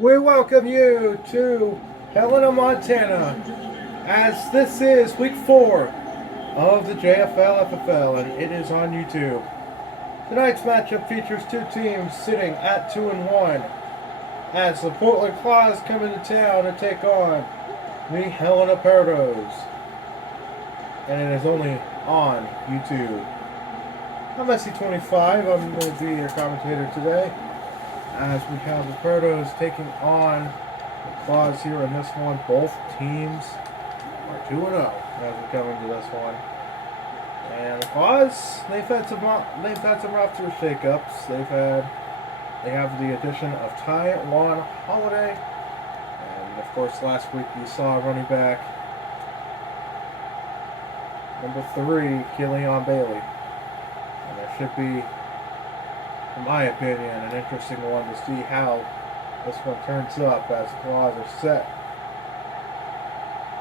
We welcome you to Helena, Montana, as this is week 4 of the JFL FFL, and it is on YouTube. Tonight's matchup features two teams sitting at 2 and 1, as the Portland CLAWZ come into town to take on the Helena Perros, and it is only on YouTube. I'm SC25. I'm going to be your commentator today, as we have the Perros taking on the CLAWZ here in this one. Both teams are 2-0 as we come into this one. And the CLAWZ, they've had some roster shakeups. They have the addition of Taiwan Holiday, and of course last week you saw running back number 3, Keelan Bailey. And there should be, in my opinion, an interesting one to see how this one turns up as the CLAWZ are set.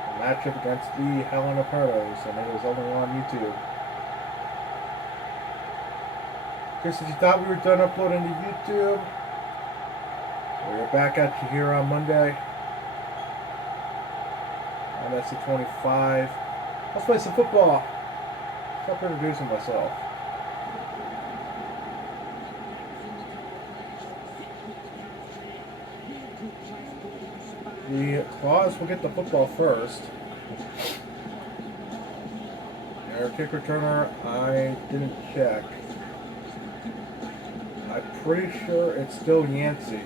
A matchup against the Helena Perros, and it is only on YouTube. Chris, if you thought we were done uploading to YouTube, we're back at you here on Monday. I'm SC25. Let's play some football. Stop introducing myself. The CLAWZ will get the football first. Our kick returner, I didn't check. I'm pretty sure it's still Yancey.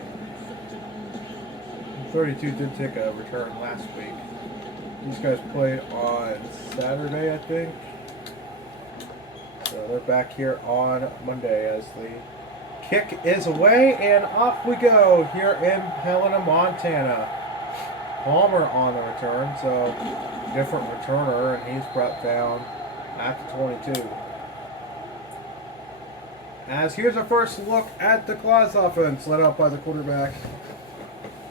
32 did take a return last week. These guys played on Saturday, I think. So they're back here on Monday as the kick is away, and off we go here in Helena, Montana. Palmer on the return, so different returner, and he's brought down at the 22. As here's our first look at the CLAWZ offense, led out by the quarterback,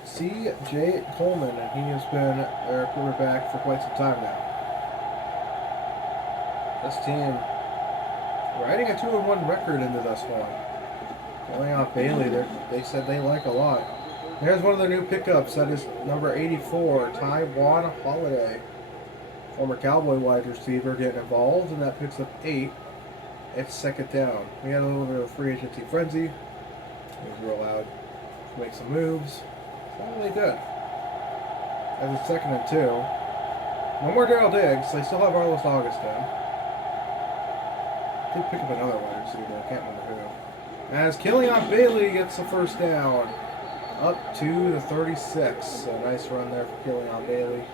C.J. Coleman, and he has been their quarterback for quite some time now. This team riding a 2-1 record into this one. Going off Bailey, they said they like a lot. There's one of their new pickups. That is number 84, Taiwan Holiday. Former Cowboy wide receiver getting involved, and that picks up 8. It's second down. We had a little bit of free agency frenzy. He was real loud to make some moves. It's not really good. As it's second and 2. No more Daryl Diggs. They still have Arlos Augustin. Did pick up another wide receiver. I can't remember who. As Keelan Bailey gets the first down. Up to the 36. A nice run there for Keelan Bailey.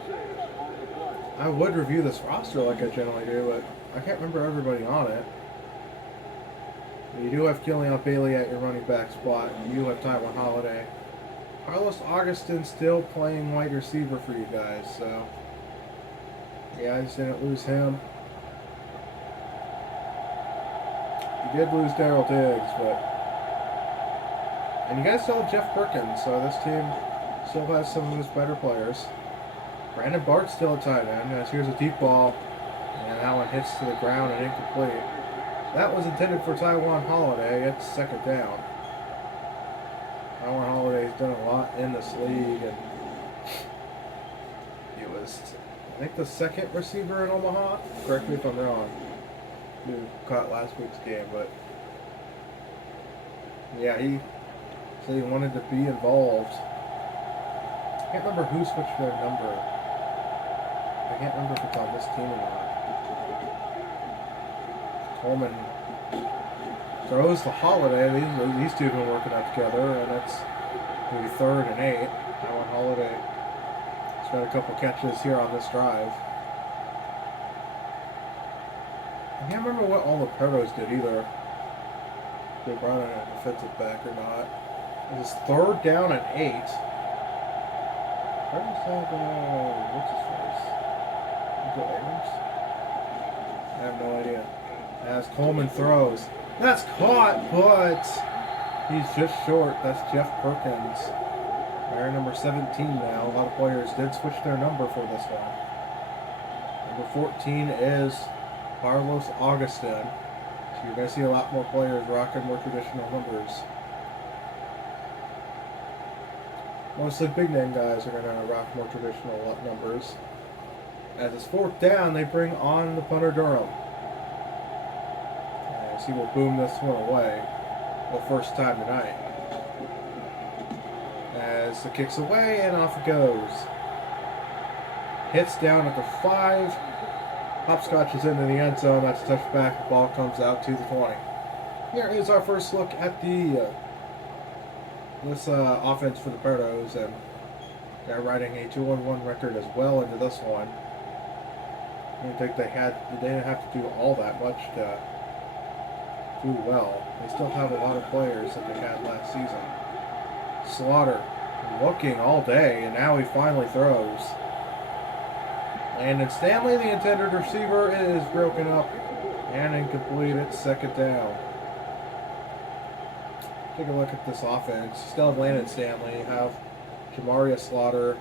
I would review this roster like I generally do, but I can't remember everybody on it. You do have Keelan Bailey at your running back spot. You do have Taiwan Holiday. Carlos Augustin still playing wide receiver for you guys, so yeah, I just didn't lose him. You did lose Daryl Diggs, but and you guys still have Jeff Perkins, so this team still has some of his better players. Brandon Bart's still a tight end. As here's a deep ball, and that one hits to the ground and incomplete. That was intended for Taiwan Holiday. It's second down. Taiwan Holiday's done a lot in this league, and he was, I think, the second receiver in Omaha. Correct me if I'm wrong. Who caught last week's game, but yeah, he said he wanted to be involved. I can't remember who switched their number. I can't remember if it's on this team or not. Coleman throws the Holiday. These two have been working out together, and it's maybe 3rd and 8. Taiwan Holiday has got a couple catches here on this drive. I can't remember what all the Perros did either. If they brought in a defensive back or not. It was 3rd down and 8. Perros have, what's his face? Uncle Abrams? I have no idea. As Coleman throws. That's caught, but he's just short. That's Jeff Perkins. They're number 17 now. A lot of players did switch their number for this one. Number 14 is Carlos Augustin. So you're going to see a lot more players rocking more traditional numbers. Mostly big name guys are going to rock more traditional numbers. As it's 4th down, they bring on the punter Durham. As he will boom this one away for the first time tonight. As the kick's away and off it goes. Hits down at the 5. Hopscotches into the end zone. That's a touchback. The ball comes out to the 20. Here is our first look at the this offense for the Perros, and they're riding a 2-1 record as well into this one. I don't think they didn't have to do all that much to do well. They still have a lot of players that they had last season. Slaughter looking all day, and now he finally throws. Landon Stanley, the intended receiver, is broken up and incomplete. It's 2nd down. Take a look at this offense. You still have Landon Stanley. You have Jamaria Slaughter.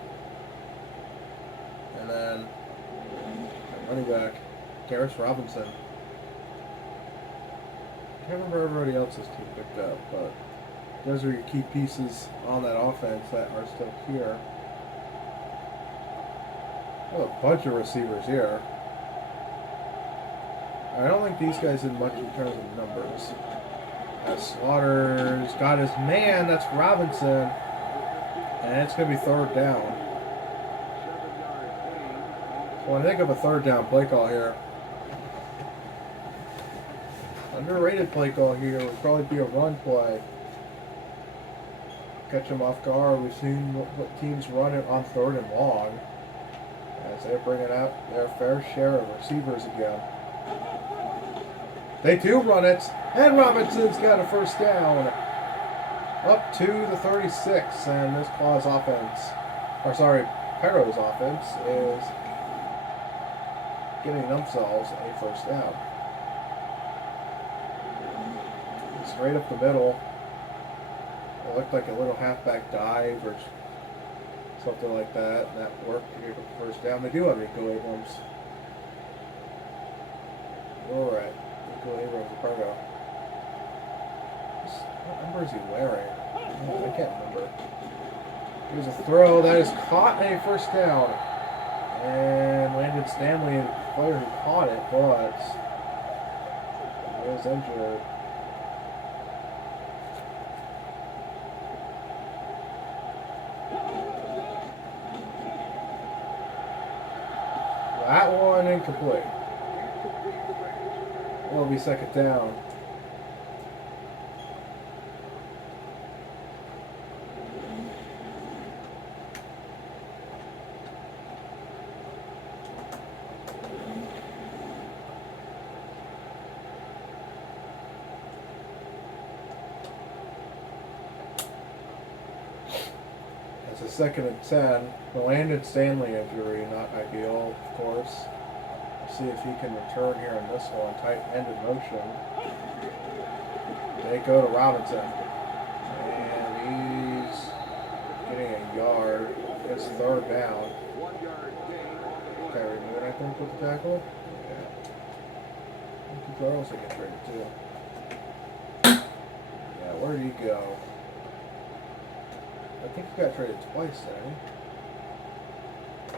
And then running back, Garris Robinson. I can't remember everybody else's team picked up, but those are your key pieces on that offense that are still here. Oh, a bunch of receivers here. I don't think these guys did much in terms of numbers. As Slaughter's got his man, that's Robinson. And it's going to be 3rd down. So when I think of a 3rd down play call here, underrated play call here would probably be a run play. Catch them off guard. We've seen what teams run it on 3rd and long. As they're bringing out their fair share of receivers again. They do run it, and Robinson's got a 1st down. Up to the 36, and this CLAWZ offense, Perros offense is getting themselves a 1st down. Straight up the middle. It looked like a little halfback dive or something like that, and that worked to give it the 1st down. They do have Nico Abrams. All right. Abrams, Perro. What number is he wearing? Oh, I can't remember. Here's a throw that is caught and a 1st down. And Landon Stanley, the player who caught it, but he is injured. That one incomplete. It'll be 2nd down. It's a 2nd and 10. The Landon Stanley injury, not ideal, of course. See if he can return here in this one. Tight-ended motion. They go to Robinson. And he's getting a yard. It's 3rd down. Kyrie Moon, I think, with the tackle. Yeah. Two girls they get traded too. Yeah, where did he go? I think he got traded twice, didn't he? I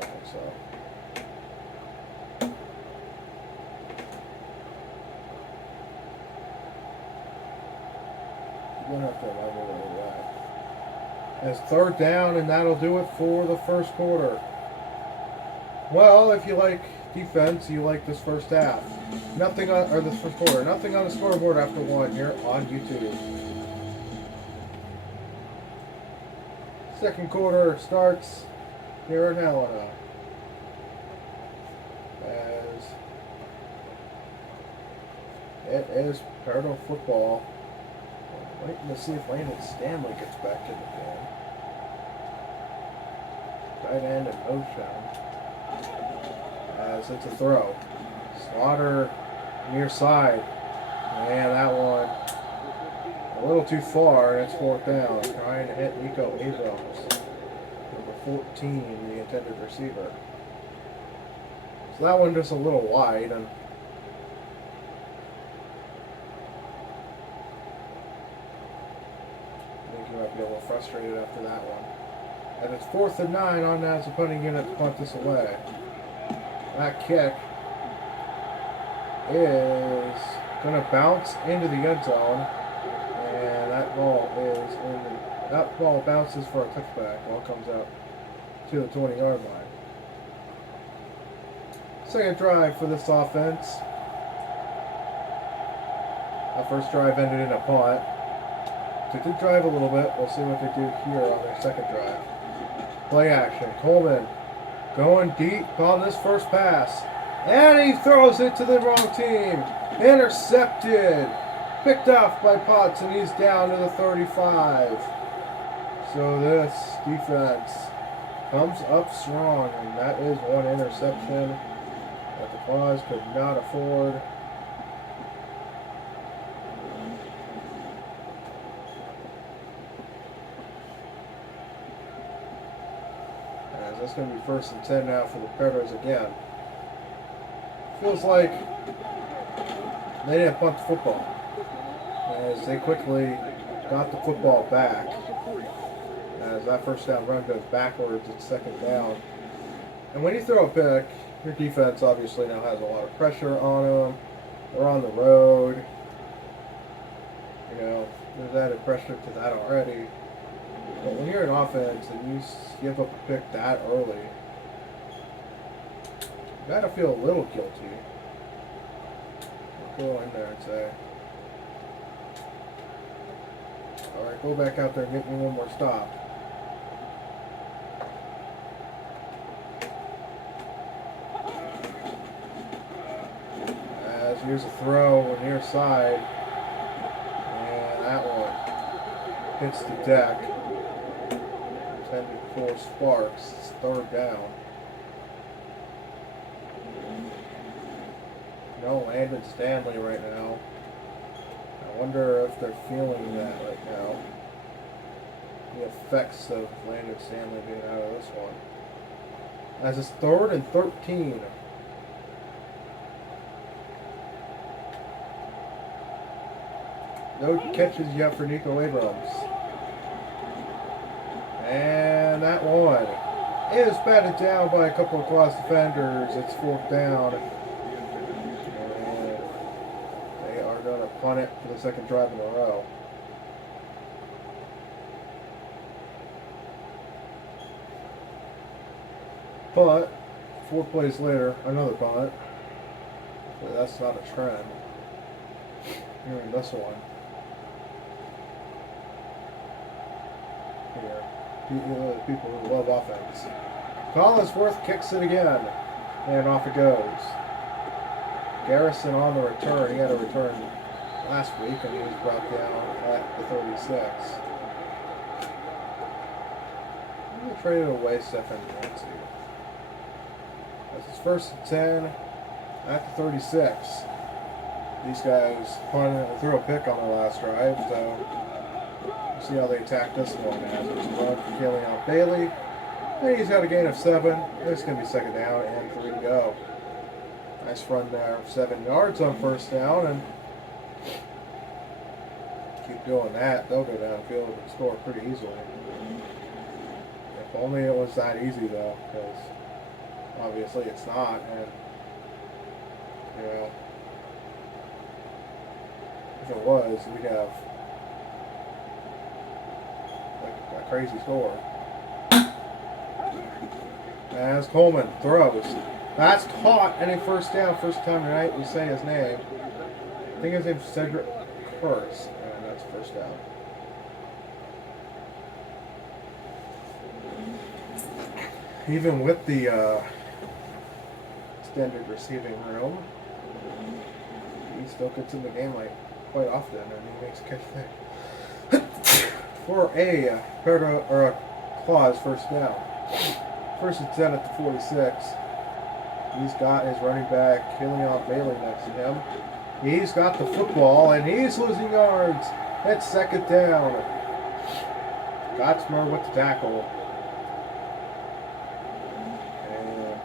don't think so. You're going to have to remind me where we're at. It's 3rd down, and that'll do it for the 1st quarter. Well, if you like defense, you like this 1st half. Nothing on, or this 1st quarter. Nothing on the scoreboard after 1 here on YouTube. 2nd quarter starts here in Helena. As it is Perro football. Waiting to see if Landon Stanley gets back in the game. Tight end in motion. As it's a throw. Slaughter near side. Man, that one a little too far, and it's 4th down. Trying to hit Nico Abrams. Number 14, the intended receiver. So that one just a little wide, and I think he might be a little frustrated frustrated after that one. And it's 4th and 9 on now as the punting unit to punt this away. That kick is going to bounce into the end zone. And that ball is in the, that ball bounces for a touchback. Ball comes out to the 20-yard line. Second drive for this offense. Our first drive ended in a punt. They did drive a little bit. We'll see what they do here on their second drive. Play action. Coleman going deep on this first pass. And he throws it to the wrong team. Intercepted. Picked off by Potts, and he's down to the 35. So this defense comes up strong, and that is one interception that the CLAWZ could not afford. As that's going to be 1st and 10 now for the Perros again. Feels like they didn't punt the football, as they quickly got the football back. As that first down run goes backwards, it's 2nd down. And when you throw a pick, your defense obviously now has a lot of pressure on them. They're on the road. You know, there's added pressure to that already. But when you're an offense and you give up a pick that early, you gotta feel a little guilty. Go in there and say, alright, go back out there and get me one more stop. As here's a throw on the near side, and that one hits the deck. Intended for Sparks. It's 3rd down. No Landon Stanley right now. I wonder if they're feeling that right now. The effects of Landon Stanley being out of this one. As it's 3rd and 13. No catches yet for Nico Abrams. And that one is batted down by a couple of CLAWZ defenders. It's 4th down. Going to punt it for the 2nd drive in a row. But 4 plays later, another punt. Hopefully that's not a trend. Here in this one. Here, people who love offense. Collinsworth kicks it again, and off it goes. Garrison on the return. He had a return last week, and he was brought down at the 36. I'm going to trade it away Stephen Nancy. That's his 1st and 10 at the 36. These guys threw a pick on their last drive, so we'll see how they attack this one. As it's run for killing out Bailey. And he's got a gain of 7. It's going to be 2nd down and 3 to go. Nice run there, 7 yards on 1st down, and keep doing that. They'll go downfield and score pretty easily. If only it was that easy, though, because obviously it's not. And you know, if it was, we'd have like a crazy score. As Coleman throws. That's caught, and a 1st down. First time tonight we say his name. I think his name's Cedric Curtis, and that's 1st down. Even with the extended receiving room, he still gets in the game like quite often, and he makes a catch there for a Perro or a CLAWZ 1st down. 1st and 10 at the 46. He's got his running back, Killian Bailey, next to him. He's got the football, and he's losing yards. It's 2nd down. Gottsmer with the tackle. And,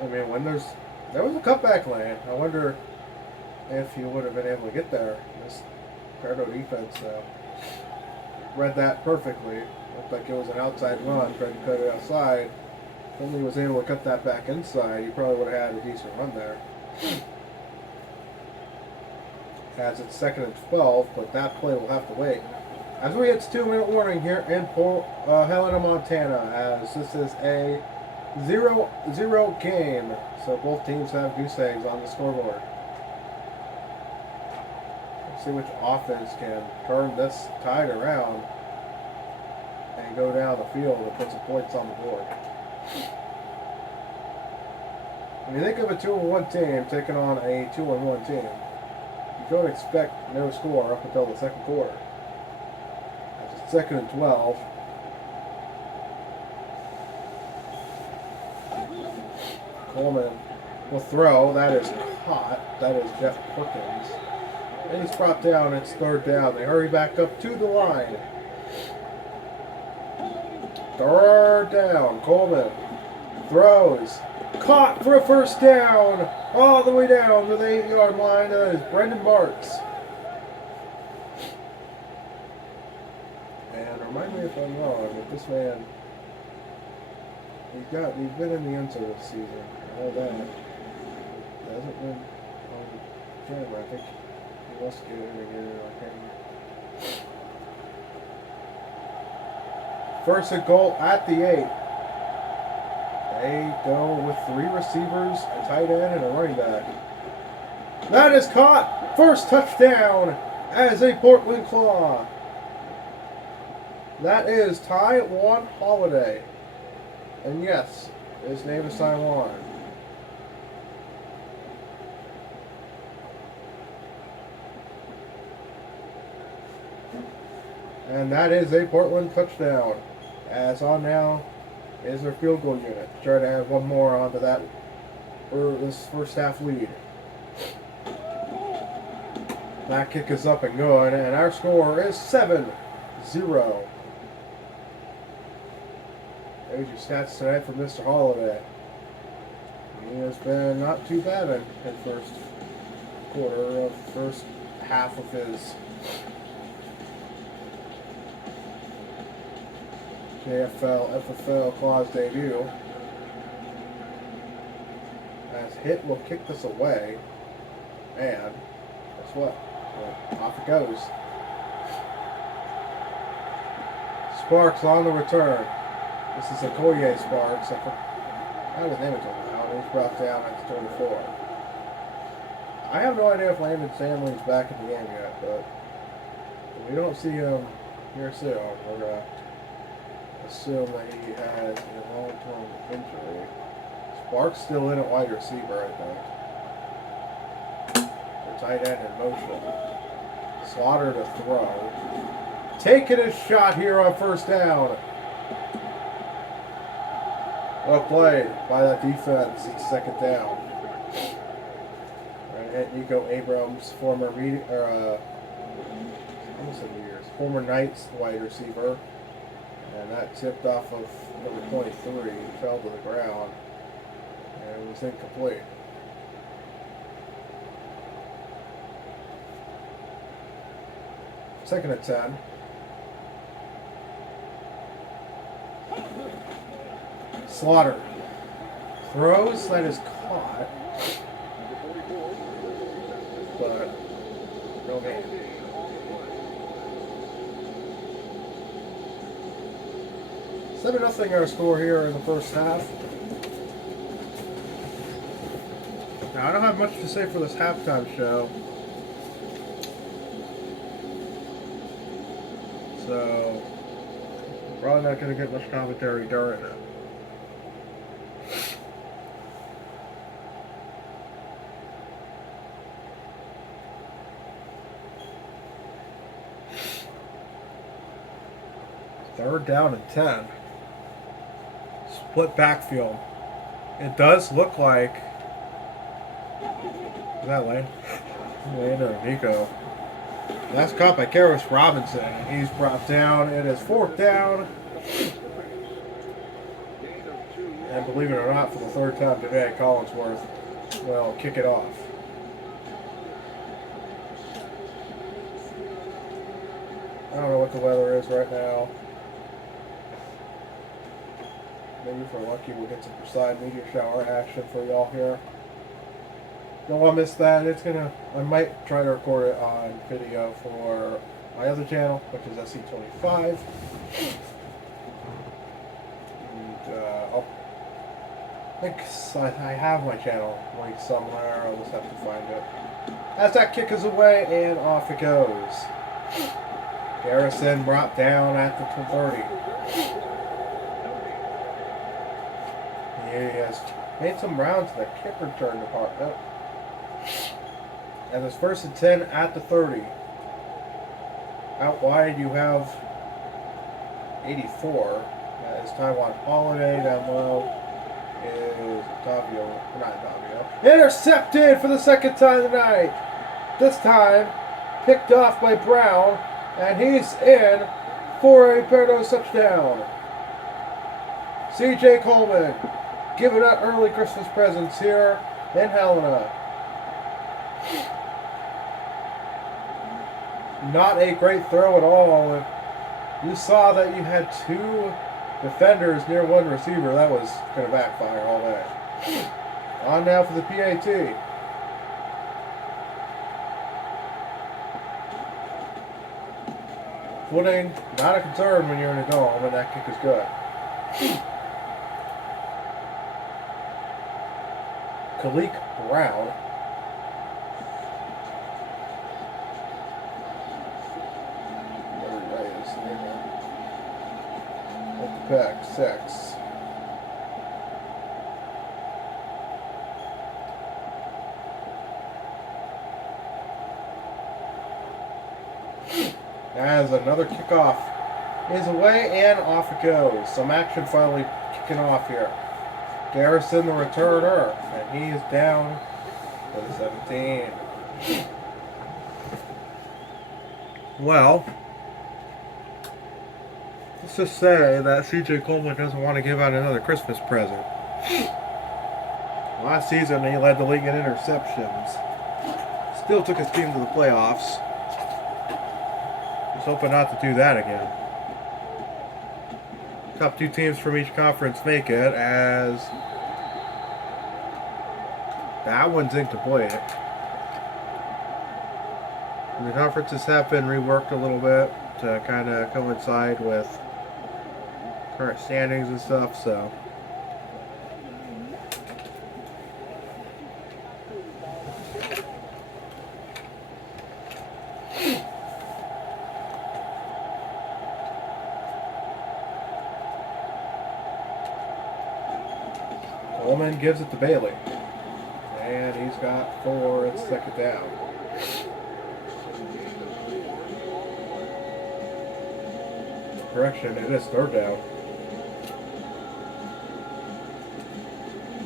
I mean, when there was a cutback lane. I wonder if he would have been able to get there. This Perro defense, read that perfectly. Looked like it was an outside run, tried to cut it outside. If only he was able to cut that back inside, he probably would have had a decent run there. As it's 2nd and 12, but that play will have to wait. As we hit 2-minute warning here in Helena, Montana, as this is a 0-0 game. So both teams have goose eggs on the scoreboard. Let's see which offense can turn this tide around and go down the field and put some points on the board. When you think of a 2-1 team taking on a 2-1 team, you don't expect no score up until the 2nd quarter. As it's 2nd and 12. Coleman will throw. That is caught. That is Jeff Perkins. And he's brought down. It's 3rd down. They hurry back up to the line. 3rd down. Coleman throws. Caught for a 1st down. All the way down to the 8-yard line. That is Brendan Bartz. And remind me if I'm wrong, but this man, he's been in the answer this season. I know that. He hasn't been on camera. I think he must get in again on camera. 1st and goal at the 8. They go with 3 receivers, a tight end, and a running back. That is caught. 1st touchdown as a Portland Claw. That is Taiwan Holiday. And yes, his name is Taiwan. And that is a Portland touchdown. As on now is their field goal unit. Try to have one more onto that for this 1st half lead. That kick is up and good, and our score is 7-0. There's your stats tonight from Mr. Holiday. He has been not too bad in the 1st quarter of 1st half of his JFL, FFL CLAWZ debut. As Hit will kick this away. And guess what? Well, off it goes. Sparks on the return. This is a Okoye Sparks. I have his name until now. He's brought down at the 24. I have no idea if Landon Stanley's back in the game yet, but if we don't see him here soon, we're going to assume that he has a long-term injury. Sparks still in at wide receiver, I think. The tight end in motion. Slaughter to throw. Taking a shot here on 1st down. Well played by that defense. It's 2nd down. Right, Nico Abrams, former Knights wide receiver. And that tipped off of number 23, fell to the ground, and was incomplete. Second and 10. Slaughter throws, that is caught, but no gain. Nothing our score here in the 1st half. Now I don't have much to say for this halftime show, so I'm probably not going to get much commentary during it. Third down and 10. Split backfield. It does look like. Is that Lane? Lane or Nico? That's caught by Karis Robinson. He's brought down. It is 4th down. And believe it or not, for the 3rd time today, Collinsworth will kick it off. don't know what the weather is right now. Maybe if we're lucky we'll get some side meteor shower action for y'all here. Don't want to miss that. I might try to record it on video for my other channel, which is SC25. And I have my channel link somewhere. I'll just have to find it. As that kick is away, and off it goes. Garrison brought down at the 30. He has made some rounds in the kick return department. And it's 1st and 10 at the 30. Out wide you have 84. As Taiwan Holiday down low is not Davio. Intercepted for the second time tonight. This time picked off by Brown, and he's in for a Perros touchdown. CJ Coleman giving out early Christmas presents here in Helena. Not a great throw at all. You saw that you had two defenders near one receiver. That was going to backfire all day. On now for the PAT. Footing, not a concern when you're in a dome, and that kick is good. Kalik Brown. At the back, 6. As another kickoff is away and off it goes. Some action finally kicking off here. Garrison the returner, and he is down to the 17. Well, let's just say that CJ Coleman doesn't want to give out another Christmas present. Last season he led the league in interceptions. Still took his team to the playoffs. Just hoping not to do that again. Top 2 teams from each conference make it, as that one's incomplete. And the conferences have been reworked a little bit to kind of coincide with current standings and stuff, so. Coleman gives it to Bailey. And he's got 4. It's 2nd down. Correction, it is 3rd down.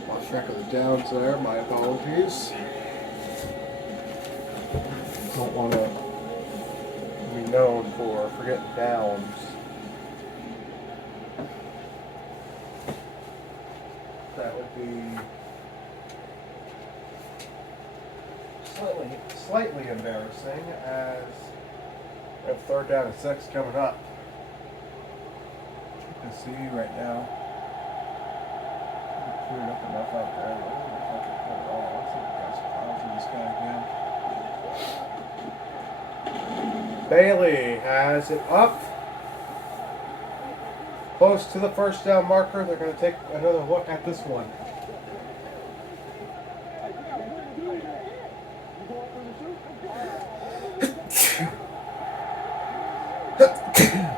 Lost track of the downs there. My apologies. Don't want to be known for forgetting downs. That would be slightly embarrassing, as we have 3rd down and 6 coming up. You can see right now. Cleared up enough out there. Let's see if we got some clouds in the sky again. Bailey has it up. Close to the 1st down marker. They're going to take another look at this one.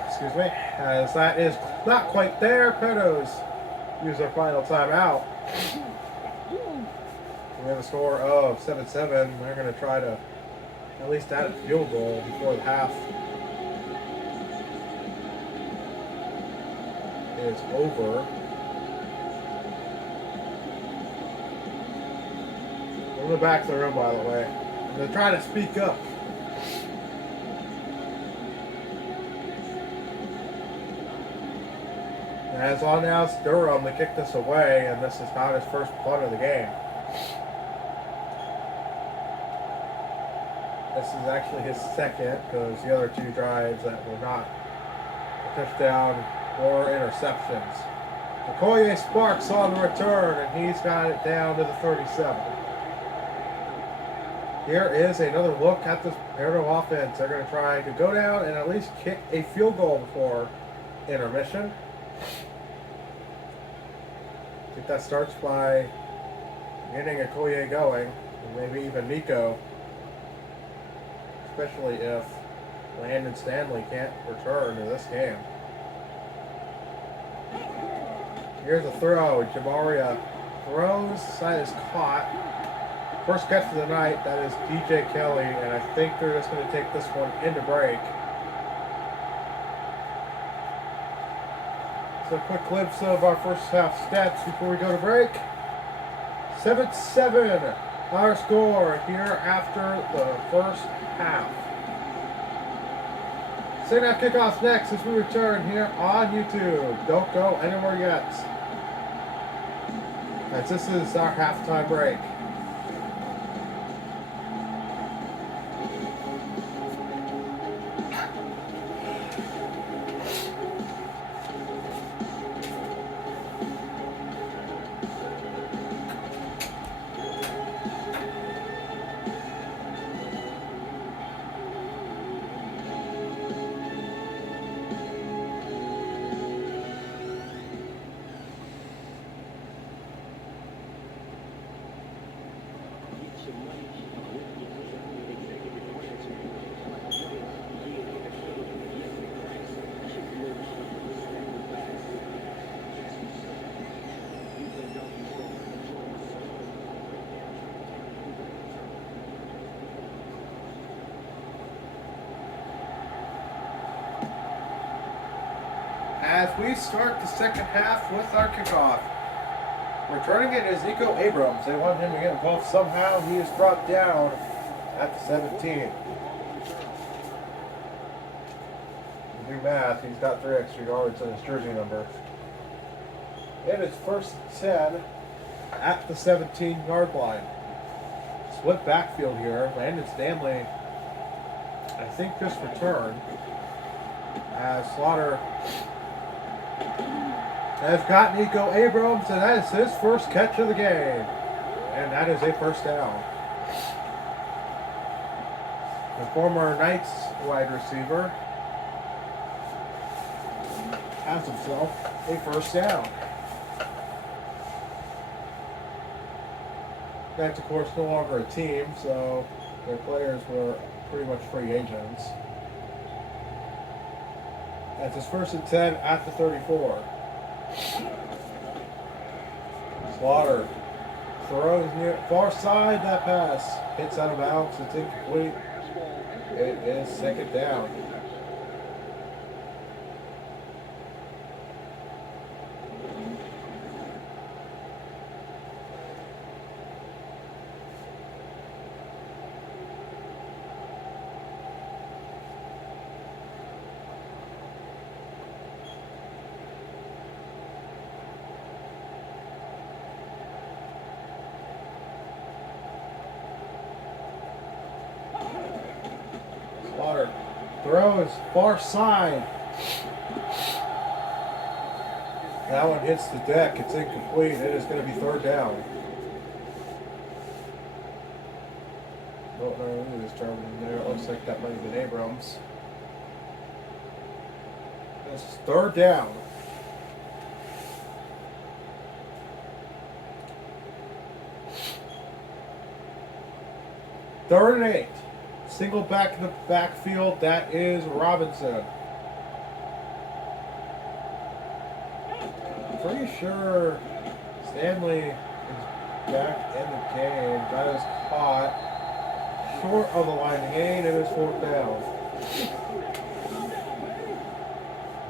Excuse me. As that is not quite there, Perros use their final timeout. We have a score of 7-7. They're going to try to at least add a field goal before the half is over. I'm in the back of the room, by the way. They're trying to speak up. As on now, it's Durham to kick this away, and this is not his first punt of the game. This is actually his second because the other two drives that were not a touchdown or interceptions. Okoye Sparks on the return, and he's got it down to the 37. Here is another look at this Perro offense. They're going to try to go down and at least kick a field goal before intermission. I think that starts by getting Okoye going, and maybe even Nico. Especially if Landon Stanley can't return to this game. Here's a throw. Jamaria throws. Side is caught. First catch of the night. That is DJ Kelly, and I think they're just going to take this one into break. So a quick glimpse of our first half stats before we go to break. 7-7 our score here after the first half. Second half kickoff next as we return here on YouTube. Don't go anywhere yet, as this is our halftime break. As we start the second half with our kickoff. Returning it is Nico Abrams. They want him to get involved somehow. He is brought down at the 17. Do math, he's got 3 extra yards on his jersey number. It is first and 10 at the 17-yard line. Split backfield here. Landon Stanley, I think, just returned. As Slaughter has got Nico Abrams, and that is his first catch of the game. And that is a first down. The former Knights wide receiver has himself a first down. Knights, of course, no longer a team, so their players were pretty much free agents. That's his first and 10 at the 34. Slaughter throws near far side. That pass hits out of bounds. It's incomplete. It is second down. Slaughter throws far side. That one hits the deck. It's incomplete. It is going to be third down. Don't know who is traveling there. It looks like that might have been Abrams. That's third down. Third and 8. Single back in the backfield. That is Robinson. Pretty sure Stanley is back in the game. That is caught short of the line of gain. It is fourth down.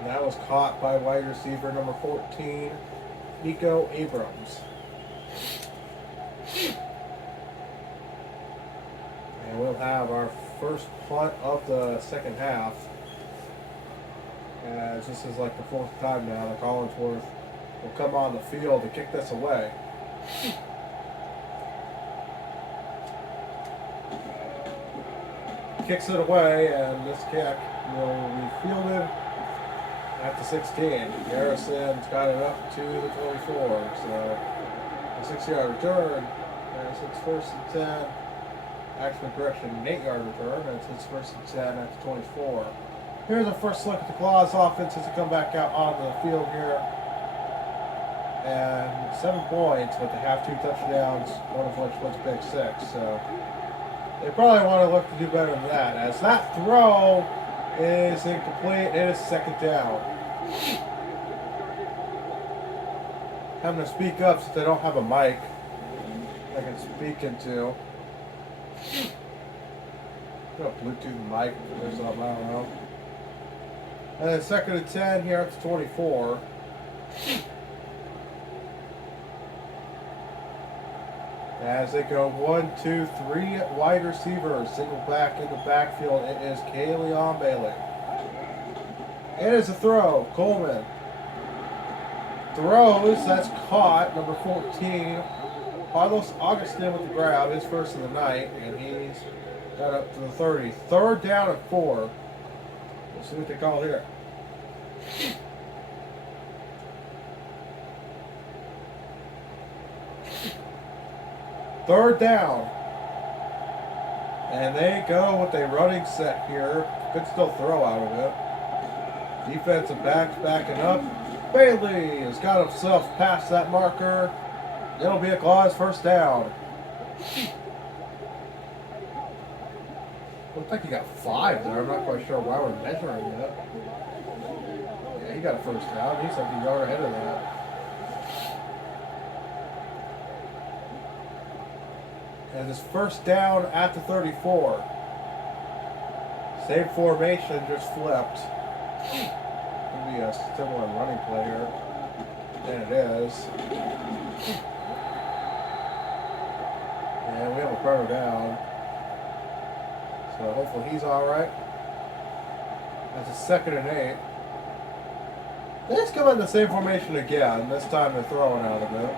And that was caught by wide receiver number 14, Nico Abrams. And we'll have our first punt of the second half. As this is like the fourth time now that Collinsworth will come on the field to kick this away. kicks it away, and this kick will be fielded at the 16. Garrison's got it up to the 24. So a 6-yard return. There's its 1st and 10. Actually, correction, an 8-yard return. That's its 1st and 10 at the 24. Here's a first look at the CLAWZ offense as they come back out onto the field here. And 7 points, but they have 2 touchdowns, one of which was a pick 6. So they probably want to look to do better than that. As that throw is incomplete, it is 2nd down. Having to speak up since they don't have a mic I can speak into. Got a Bluetooth mic or something, I don't know. And then 2nd and 10 here at the 24. As they go 1, 2, 3 wide receivers, single back in the backfield, it is CLAWZ Bailey. It is a throw. Coleman throws. That's caught. Number 14, Carlos Augustin with the grab. His first of the night, and he's got up to the 30. 3rd down and 4. We'll see what they call here. Third down. And they go with a running set here. Could still throw out of it. Defensive backs backing up. Bailey has got himself past that marker. It'll be a CLAWZ 1st down. Looks like he got 5 there. I'm not quite sure why we're measuring it. Yeah, he got a 1st down. He's like a yard ahead of that. And his 1st down at the 34. Same formation, just flipped. Could be a similar running play here. And it is. And we have a runner down. So hopefully he's alright. That's a 2nd and 8. Let's come in the same formation again. This time they're throwing out of it.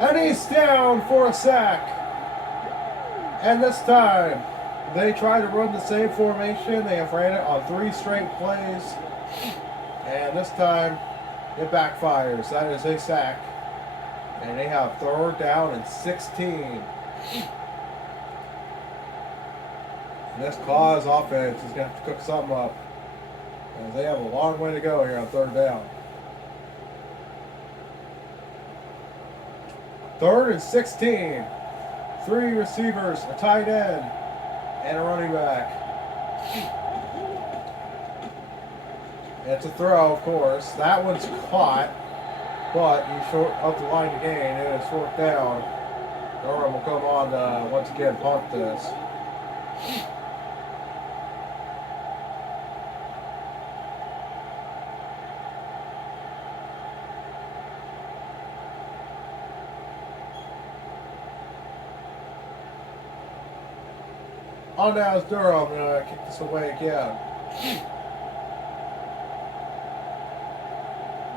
And he's down for a sack. And this time, they try to run the same formation. They have ran it on 3 straight plays. And this time, it backfires. That is a sack. And they have 3rd down and 16. And this CLAWZ offense is going to have to cook something up. As they have a long way to go here on 3rd down. 3rd and 16. 3 receivers, a tight end, and a running back. It's a throw, of course. That one's caught, but he's short of the line to gain. It is 4th down. Durham will come on to once again punt this. On now is Durham going to kick this away again.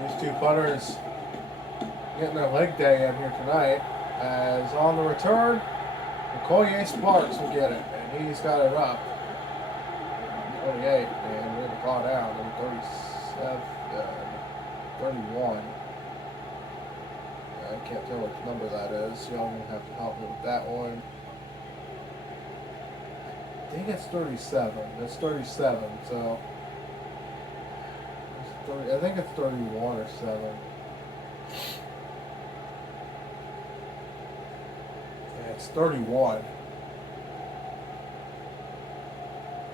These 2 punters getting their leg day in here tonight. As on the return, Okoye Sparks will get it. And he's got it up. 28. And we're going to call down. Number 37. 31. I can't tell which number that is. Y'all going to have to help me with that one. I think it's 37. It's 37, so it's 30, I think it's 31 or 7. Yeah, it's 31.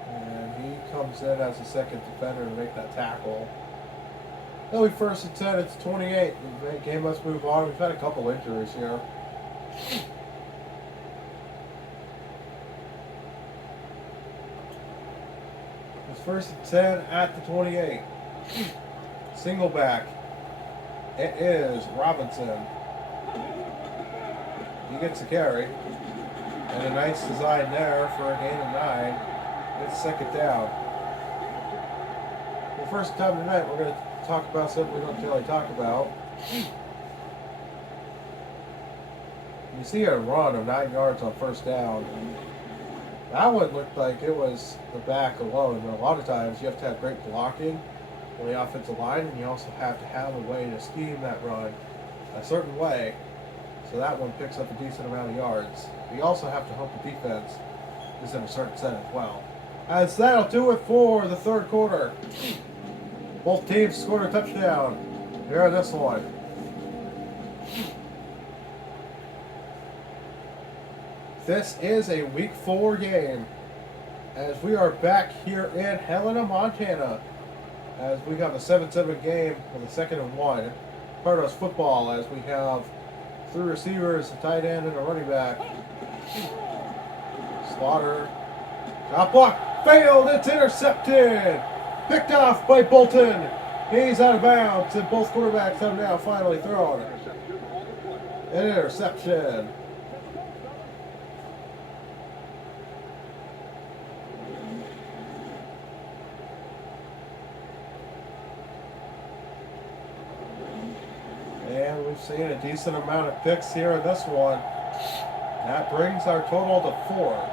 And he comes in as a 2nd defender to make that tackle. It'll be 1st and 10. It's 28. The game must move on. We've had a couple injuries here. It's 1st and 10 at the 28. Single back. It is Robinson. He gets a carry. And a nice design there for a gain of 9. It's 2nd down. Well, first time tonight, we're going to talk about something we don't really talk about. You see a run of 9 yards on 1st down. That one looked like it was the back alone, but a lot of times you have to have great blocking on the offensive line, and you also have to have a way to scheme that run a certain way, so that one picks up a decent amount of yards. You also have to hope the defense is in a certain set as well. As that'll do it for the third quarter. Both teams scored a touchdown. Here on this one. This is a Week 4 game, as we are back here in Helena, Montana, as we have a 7-7 game with a 2nd and 1. Perros football, as we have 3 receivers, a tight end, and a running back. Slaughter. Top block. Failed. It's intercepted. Picked off by Bolton. He's out of bounds, and both quarterbacks have now finally thrown an interception. And we've seen a decent amount of picks here in this one. That brings our total to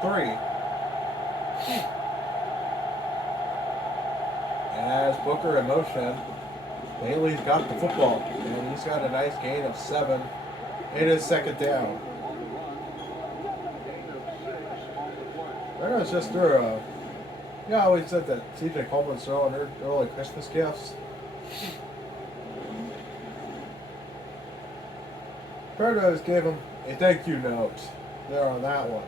3. As Booker in motion, Bailey's got the football, and he's got a nice gain of 7. It is 2nd down. Perros just threw I always said that CJ Coleman's throwing her early Christmas gifts. Perros gave him a thank you note there on that one.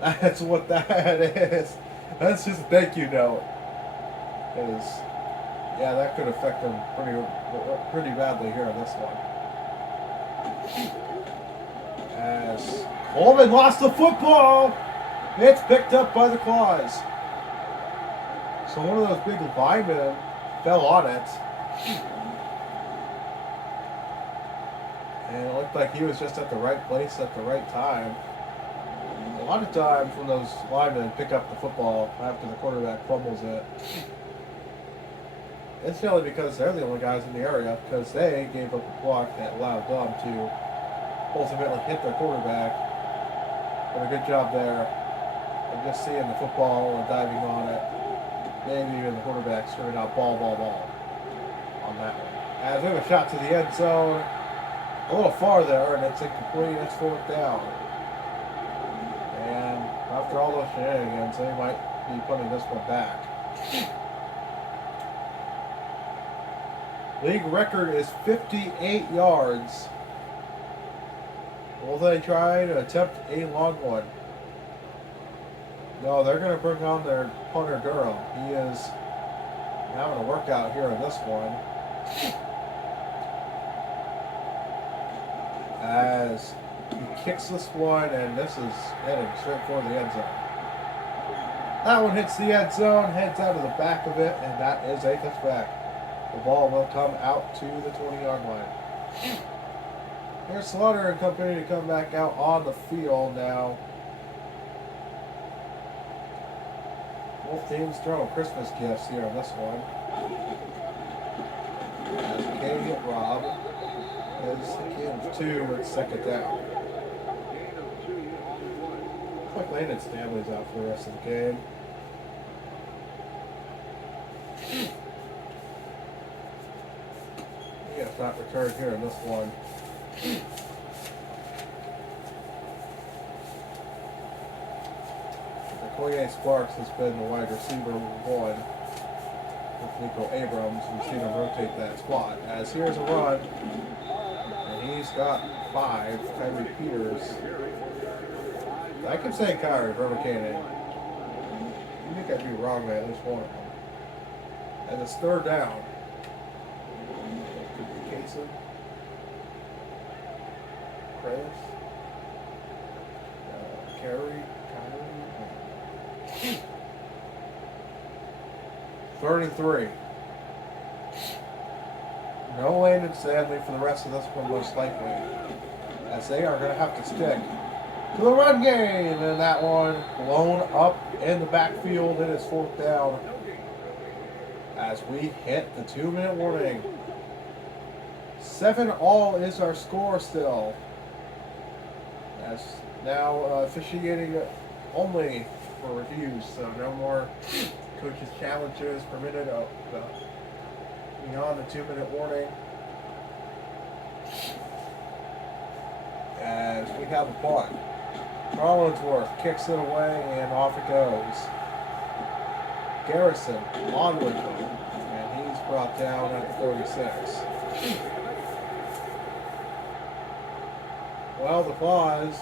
That's what that is. That's just a thank you note. Yeah, that could affect him pretty badly here on this one. As Coleman lost the football, it's picked up by the CLAWZ. So one of those big linemen fell on it. And it looked like he was just at the right place at the right time. A lot of times when those linemen pick up the football after the quarterback fumbles it, it's generally because they're the only guys in the area, because they gave up a block that allowed them to ultimately hit their quarterback. But a good job there of just seeing the football and diving on it. Maybe even the quarterback screaming out ball on that one. As we have a shot to the end zone, a little farther, and it's incomplete. It's 4th down. And after all those shenanigans, they might be putting this one back. League record is 58 yards. Will they try to attempt a long one? No, they're going to bring on their punter Durham. He is having a workout here in this one. As he kicks this one, and this is heading straight for the end zone. That one hits the end zone, heads out of the back of it, and that is a touchback. The ball will come out to the 20-yard line. Here's Slaughter and company to come back out on the field now. Both teams throwing Christmas gifts here on this one. As we can't get Rob. As the gain of 2 with 2nd down. Looks like Landon Stanley's out for the rest of the game. He has not returned here in this one. Koye Sparks has been the wide receiver 1 with Nico Abrams. We've seen him rotate that spot. As here's a run, and he's got 5. Kyrie Peters. I keep saying Kyrie, Robert Cannon. I think I'd be wrong by at least one of them. And it's 3rd down. Could be Kason. Chris. Kyrie. 3rd and 3. No Landon Stanley for the rest of this one, most likely, as they are going to have to stick to the run game, and that one blown up in the backfield. It is 4th down as we hit the 2-minute warning. 7-all is our score still. As now officiating only for reviews, so no more coaches' challenges permitted beyond the 2-minute warning. As we have a punt. Collinsworth kicks it away and off it goes. Garrison on with him, and he's brought down at the 36. Well, the CLAWZ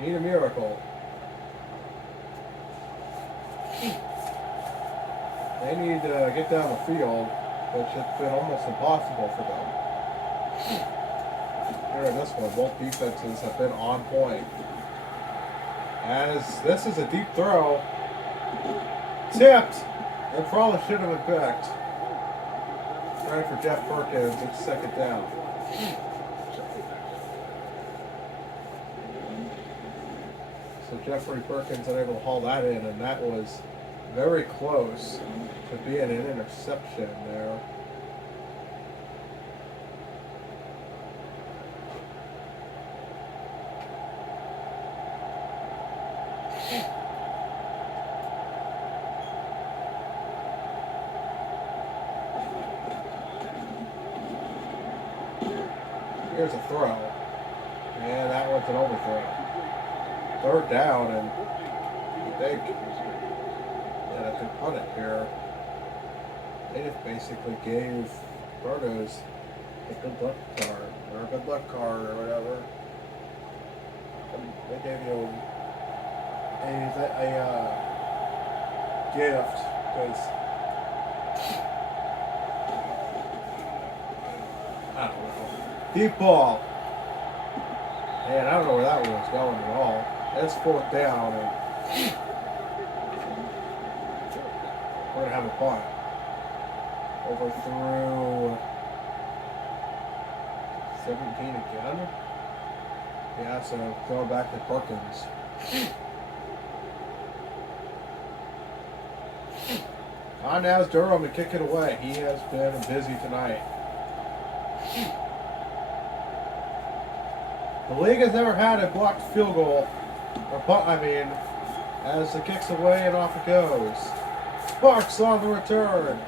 need a miracle. They need to get down the field, which has been almost impossible for them. Here in this one, both defenses have been on point. As this is a deep throw, tipped, and probably should have been picked. Trying for Jeff Perkins, it's second down. So Jeffrey Perkins unable to haul that in, and that was very close to being an interception there. Here's a throw, and that one's an overthrow. Third down, and I think that if they punt it here, they just basically gave Bertos a good luck card, or a good luck card, or whatever. They gave you a gift, because I don't know. Deep ball. Man, I don't know where that one was going at all. That's fourth down, and we're going to have a punt. Over through 17 again. Yeah, so going back to Perkins. On now is Durham to kick it away. He has been busy tonight. The league has never had a blocked field goal, as the kick's away and off it goes. Sparks on the return.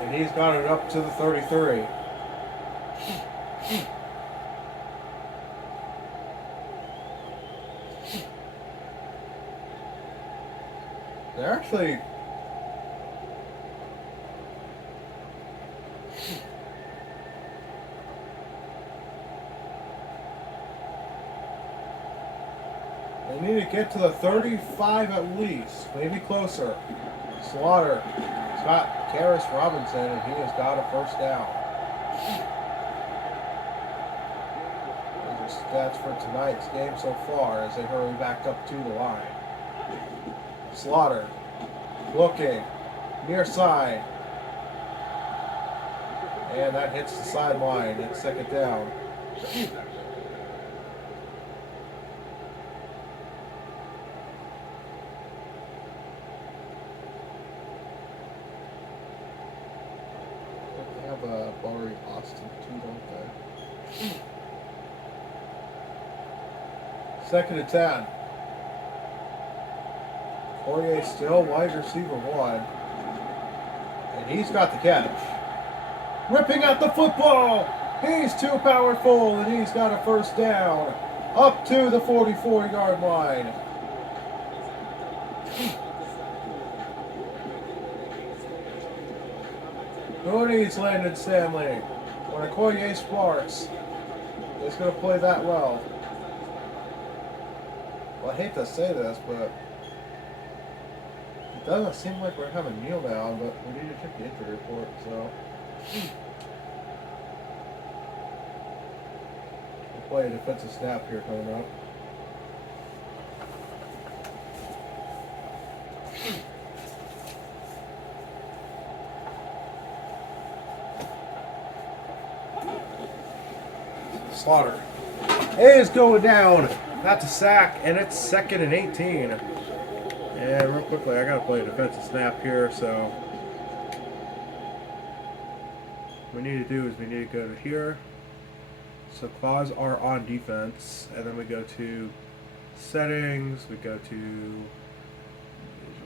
And he's got it up to the 33. They're actually they need to get to the 35 at least, maybe closer. Slaughter, Scott Karras Robinson, and he has got a first down. Those are stats for tonight's game so far as they hurry back up to the line. Slaughter, looking, near side. And that hits the sideline. It's second down. They have a Barry Austin too, don't they? Second and 10. Poirier still wide receiver one. And he's got the catch. Ripping out the football. He's too powerful, and he's got a first down. Up to the 44-yard line. Who needs Landon Stanley? When Okoye Sparks is going to play that well. Well, I hate to say this, but it doesn't seem like we're having kneel down, but we need to check the injury report, so. We'll play a defensive snap here coming up. Slaughter is going down. That's a sack, and it's second and 18. And real quickly, I got to play a defensive snap here, so what we need to do is we need to go to here, So CLAWZ are on defense, and then we go to settings, we go to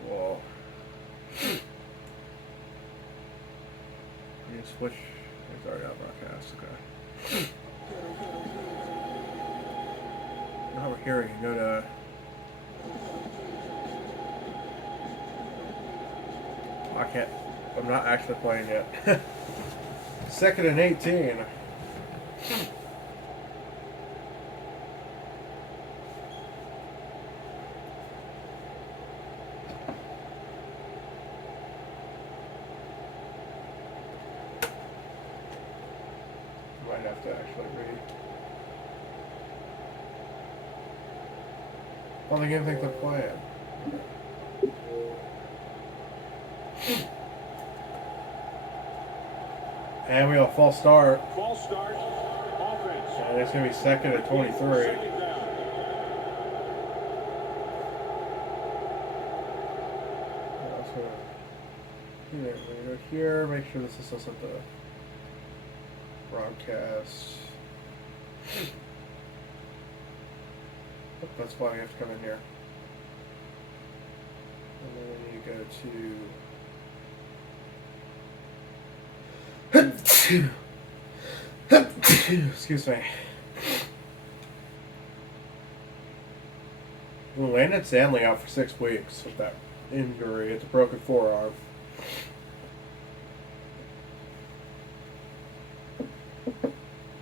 visual. You switch, it's already on broadcast, okay. Now we're here, you go to I can't, I'm not actually playing yet. 2nd and 18. Might have to actually read. I don't even think they're playing. And we have a false start. False start. Offense. And it's going to be 2nd and 23. Here, we go here. Make sure this is also the broadcast. That's why we have to come in here. And then you go to excuse me. Landon Stanley out for 6 weeks with that injury. It's a broken forearm.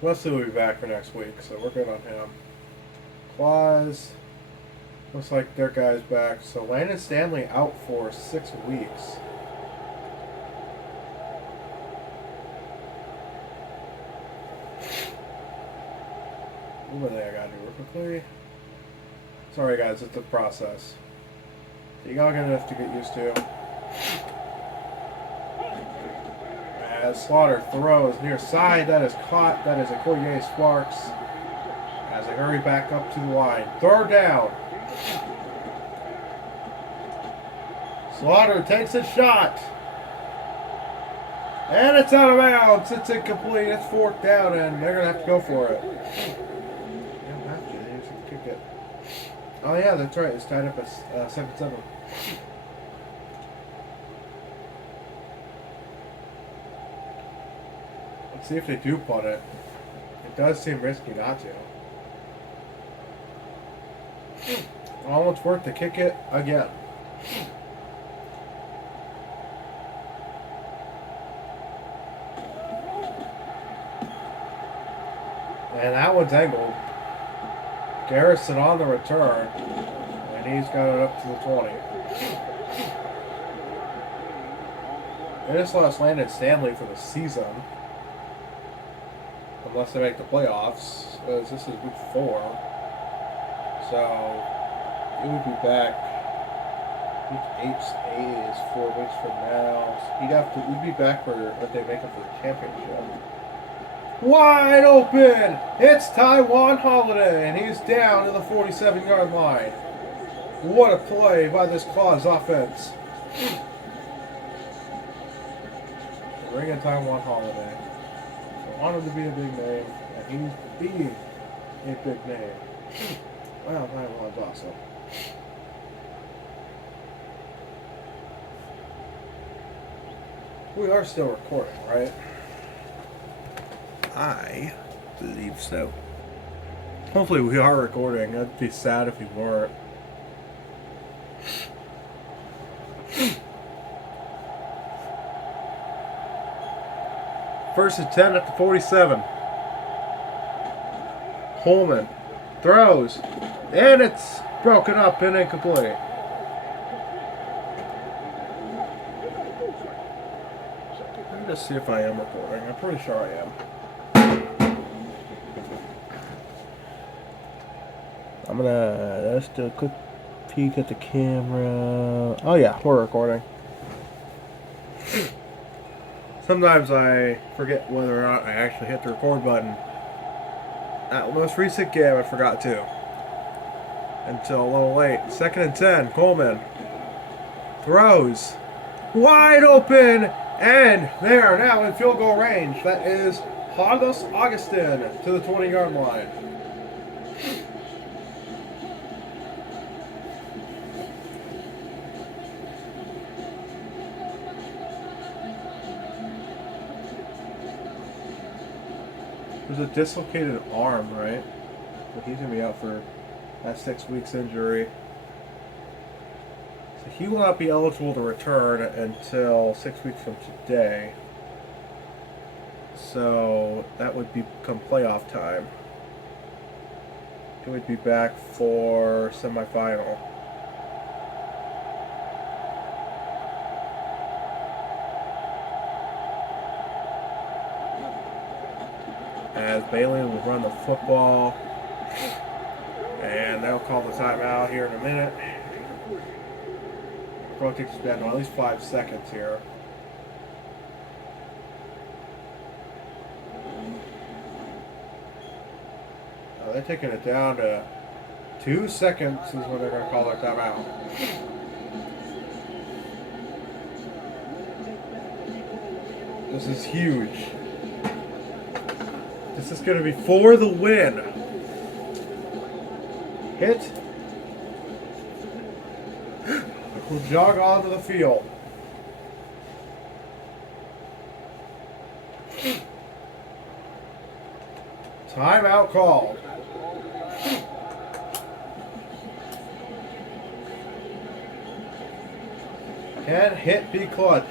Wesley will be back for next week, so we're good on him. CLAWZ, looks like their guy's back. So Landon Stanley out for 6 weeks. What I gotta do real quickly. Sorry guys, it's a process. You all gonna have to get used to. As Slaughter throws near side, that is caught. That is a Collier Sparks. As they hurry back up to the line. Third down. Slaughter takes a shot. And it's out of bounds. It's incomplete. It's 4th down, and they're going to have to go for it. They don't have to. They just kick it. Oh, yeah, that's right. It's tied up at 7-7. Let's see if they do punt it. It does seem risky not to. Almost worth to kick it again. And that one's angled. Garrison on the return. And he's got it up to the 20. They just lost Landon Stanley for the season. Unless they make the playoffs. As this is week 4. So, he would be back. Week 8 is 4 weeks from now. So we'd be back for if they make it for the championship. Wide open! It's Taiwan Holiday, and he's down to the 47-yard line. What a play by this CLAWZ offense. Bring in Taiwan Holiday. So honored to be a big name, and he's being a big name. Wow, Taiwan's awesome. We are still recording, right? I believe so. Hopefully we are recording. I'd be sad if we weren't. First and 10 at the 47. Holman throws, and it's broken up and incomplete. Let me just see if I am recording. I'm pretty sure I am. I'm gonna let's do a quick peek at the camera. Oh yeah, we're recording. Sometimes I forget whether or not I actually hit the record button. That most recent game I forgot to. Until a little late. 2nd and 10, Coleman throws. Wide open! And they are now in field goal range. That is Augustin to the 20-yard line. There's a dislocated arm, right? But he's going to be out for that 6 weeks injury. So he will not be eligible to return until 6 weeks from today. So that would become playoff time. He would be back for semifinal. As Bailey will run the football. And they'll call the timeout here in a minute. Probably takes back at least 5 seconds here. They're taking it down to 2 seconds is when they're going to call their timeout. This is huge. This is going to be for the win. Hit. Will jog onto the field. Timeout called. Can hit be clutch?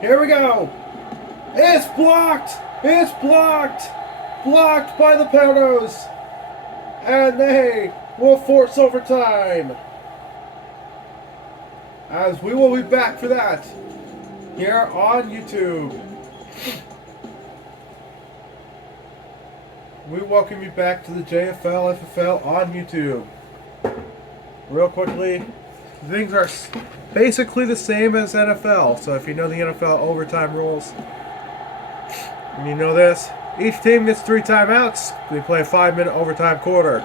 Here we go. It's blocked. It's blocked. Blocked by the Perros. And they will force overtime. As we will be back for that here on YouTube. We welcome you back to the JFL FFL on YouTube. Real quickly, things are basically the same as NFL. So if you know the NFL overtime rules, and you know this, each team gets 3 timeouts. They play a 5-minute overtime quarter.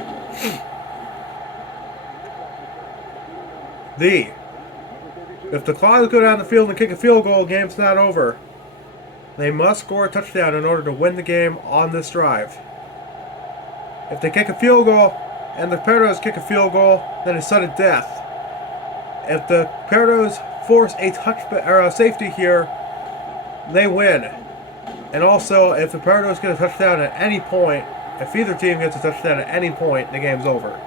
If the CLAWZ go down the field and kick a field goal, the game's not over. They must score a touchdown in order to win the game on this drive. If they kick a field goal and the Perros kick a field goal, then it's sudden death. If the Perros force a safety here, they win. And also, if the Perros get a touchdown at any point, if either team gets a touchdown at any point, the game's over.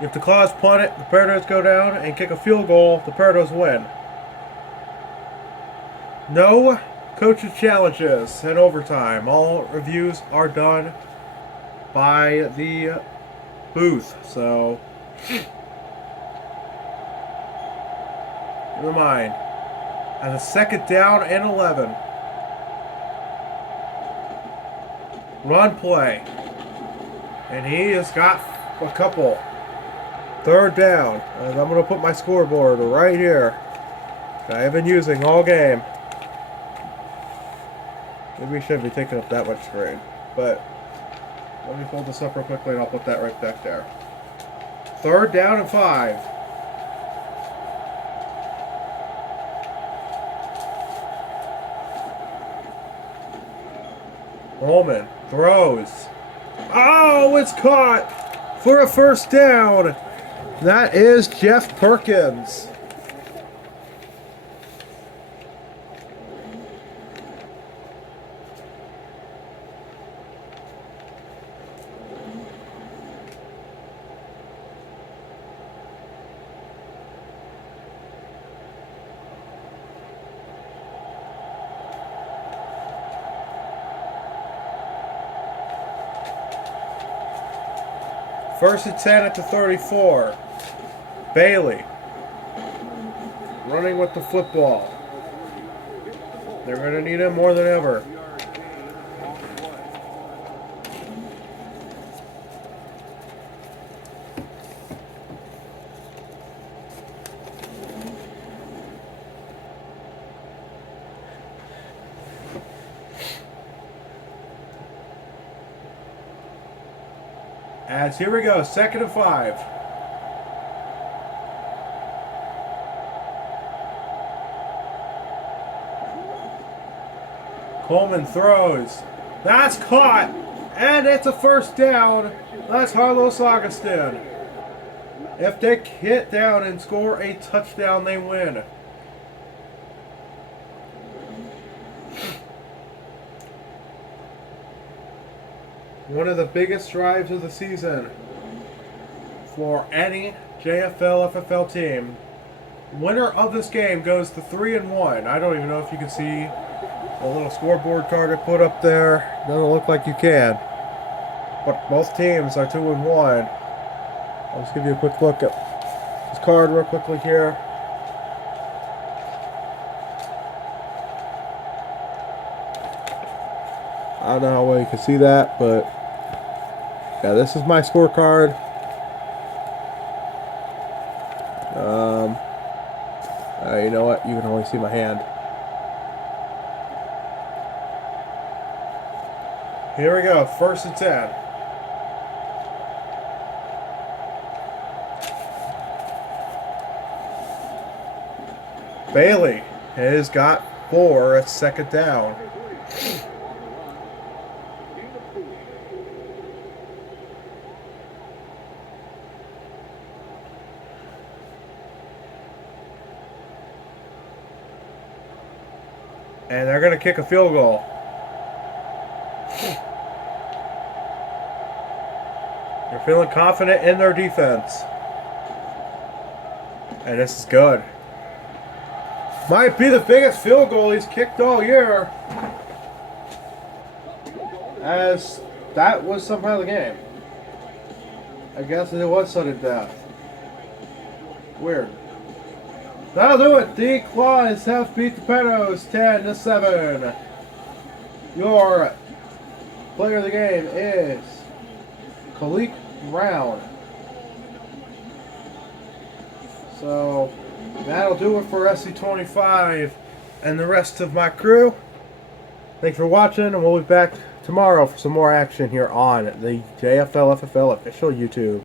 If the CLAWZ punt it, the Perros go down and kick a field goal, the Perros win. No coaches challenges in overtime. All reviews are done by the booth. So, never mind. And a 2nd down and 11. Run play. And he has got a couple. 3rd down. And I'm going to put my scoreboard right here. I have been using all game. Maybe we shouldn't be taking up that much screen. But let me fold this up real quickly and I'll put that right back there. 3rd down and 5. Holman throws. Oh, it's caught for a 1st down. That is Jeff Perkins. First and 10 at the 34. Bailey running with the football. They're going to need him more than ever. As here we go, 2nd and 5. Coleman throws. That's caught. And it's a first down. That's Carlos Augustin. If they hit down and score a touchdown, they win. One of the biggest drives of the season for any JFL FFL team. Winner of this game goes to 3-1. I don't even know if you can see the little scoreboard card I put up there. Doesn't look like you can. But both teams are 2-1. I'll just give you a quick look at this card real quickly here. I don't know how well you can see that, but yeah, this is my scorecard. You know what? You can only see my hand. Here we go, 1st and 10. Bailey has got 4 at 2nd down. And they're going to kick a field goal. They're feeling confident in their defense. And this is good. Might be the biggest field goal he's kicked all year. As that was somehow the game. I guess it was sudden death. Weird. That'll do it. The CLAWZ have beat the Perros 10-7. Your player of the game is Khalik Brown. So that'll do it for SC25 and the rest of my crew. Thanks for watching, and we'll be back tomorrow for some more action here on the JFL FFL official YouTube.